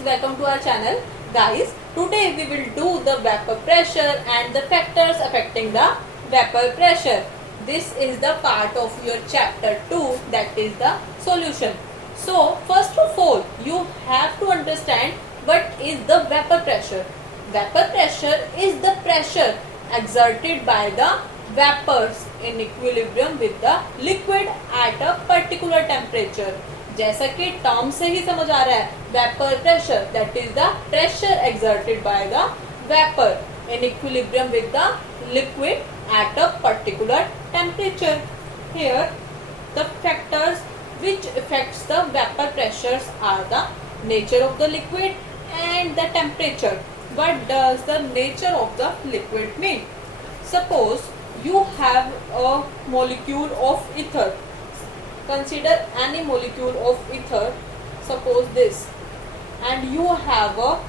please welcome to our channel. Guys, today we will do the vapor pressure and the factors affecting the vapor pressure. This is the part of your chapter 2, that is the solution. So first of all, you have to understand what is the vapor pressure. Vapor pressure is the pressure exerted by the vapors in equilibrium with the liquid at a particular temperature. जैसा कि term से ही समझ आ रहा है, vapour pressure that is the pressure exerted by the vapor in equilibrium with the liquid at a particular temperature. Here the factors which affects the vapor pressures are the nature of the liquid and the temperature. What does the nature of the liquid mean? Suppose you have a molecule of ether. Consider any molecule of ether, suppose this, and you have a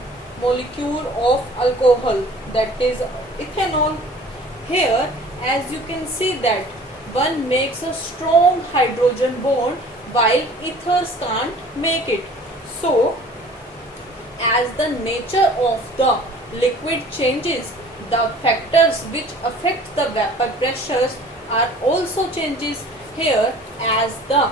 molecule of alcohol, that is ethanol. Here, as you can see that one makes a strong hydrogen bond while ethers can't make it. So, as the nature of the liquid changes, the factors which affect the vapor pressures are also changes. Here, as the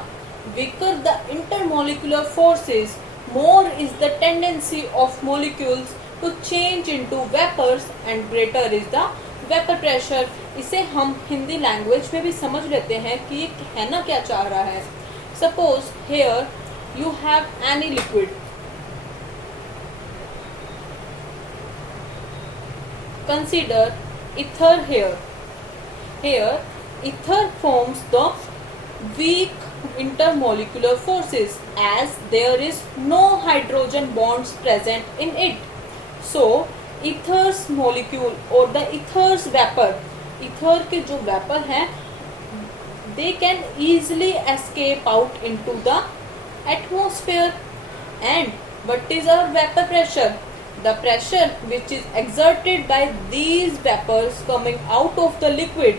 weaker the intermolecular forces, more is the tendency of molecules to change into vapors and greater is the vapor pressure. इसे हम Hindi language में भी समझ लेते हैं कि ये कहना क्या चाह रहा है. Suppose here you have any liquid. Consider ether here. Here ether forms the weak intermolecular forces as there is no hydrogen bonds present in it. So ether's molecule or the ether's vapor, ether के जो vapor हैं, they can easily escape out into the atmosphere. And what is our vapor pressure? The pressure which is exerted by these vapors coming out of the liquid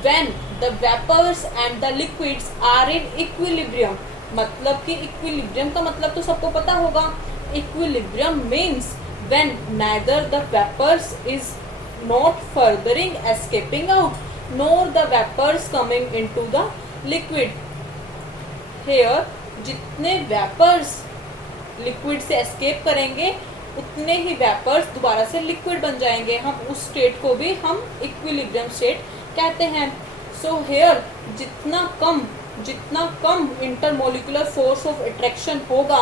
when the vapors and the liquids are in equilibrium. मतलब कि equilibrium का मतलब तो सबको पता होगा. Equilibrium means when neither the vapors is not furthering escaping out nor the vapors coming into the liquid. Here जितने vapors liquid से escape करेंगे उतने ही vapors दोबारा से liquid बन जाएंगे. हम उस state को भी हम equilibrium state कहते हैं. So here जितना कम इंटरमोलिकुलर फोर्स ऑफ अट्रैक्शन होगा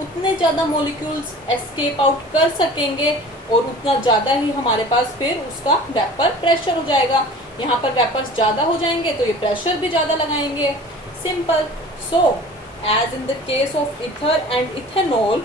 उतने ज़्यादा मॉलिक्यूल्स एस्केप आउट कर सकेंगे और उतना ज़्यादा ही हमारे पास फिर उसका वेपर प्रेशर हो जाएगा. यहाँ पर वेपर्स ज़्यादा हो जाएंगे तो ये प्रेशर भी ज़्यादा लगाएंगे. Simple. So as in the case of ether and ethanol,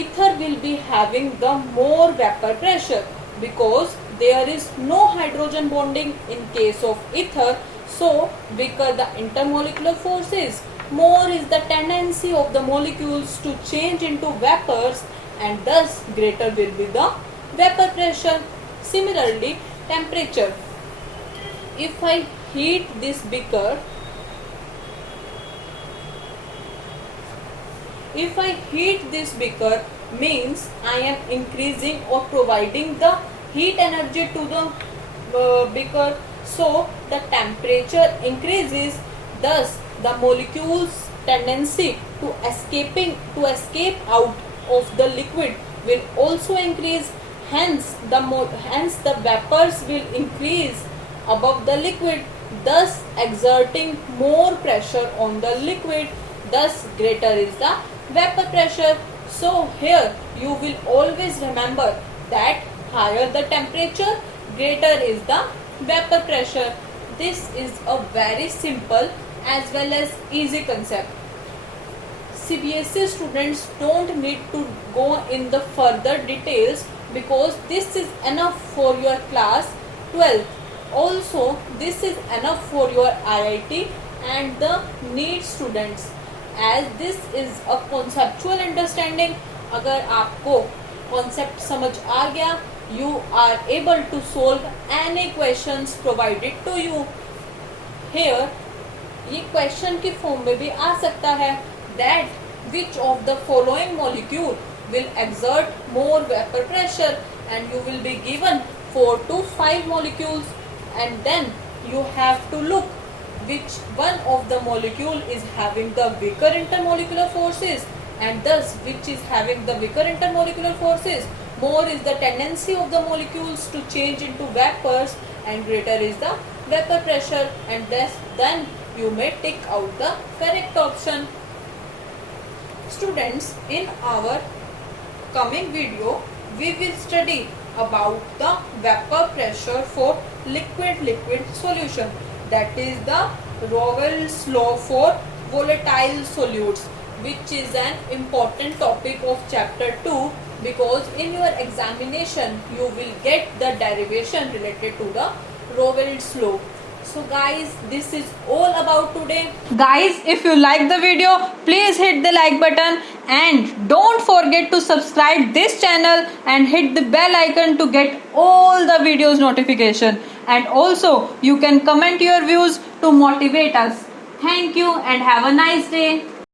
ether will be having the more vapor pressure because there is no hydrogen bonding in case of ether. So weaker the intermolecular forces, more is the tendency of the molecules to change into vapors and thus greater will be the vapor pressure. Similarly, temperature. If I heat this beaker, if I heat this beaker means I am increasing or providing the heat energy to the beaker. So the temperature increases, thus the molecules tendency to escape out of the liquid will also increase. Hence the vapors will increase above the liquid, thus exerting more pressure on the liquid, thus greater is the vapor pressure. So here you will always remember that higher the temperature, greater is the vapor pressure. This is a very simple as well as easy concept. CBSE students don't need to go in the further details because this is enough for your class 12. Also this is enough for your IIT and the NEET students. As this is a conceptual understanding, अगर आपको concept समझ आ गया, you are able to solve any questions provided to you. Here ये question की form में भी आ सकता है that which of the following molecule will exert more vapor pressure, and you will be given 4 to 5 molecules, and then you have to look which one of the molecule is having the weaker intermolecular forces, and thus which is having the weaker intermolecular forces, more is the tendency of the molecules to change into vapors and greater is the vapor pressure, and thus then you may tick out the correct option. Students, in our coming video we will study about the vapor pressure for liquid solution, that is the Raoult's law for volatile solutes, which is an important topic of chapter 2, because in your examination you will get the derivation related to the Raoult's law. So guys, this is all about today. Guys, if you like the video, please hit the like button and don't forget to subscribe this channel and hit the bell icon to get all the videos notification. And also you can comment your views to motivate us. Thank you and have a nice day.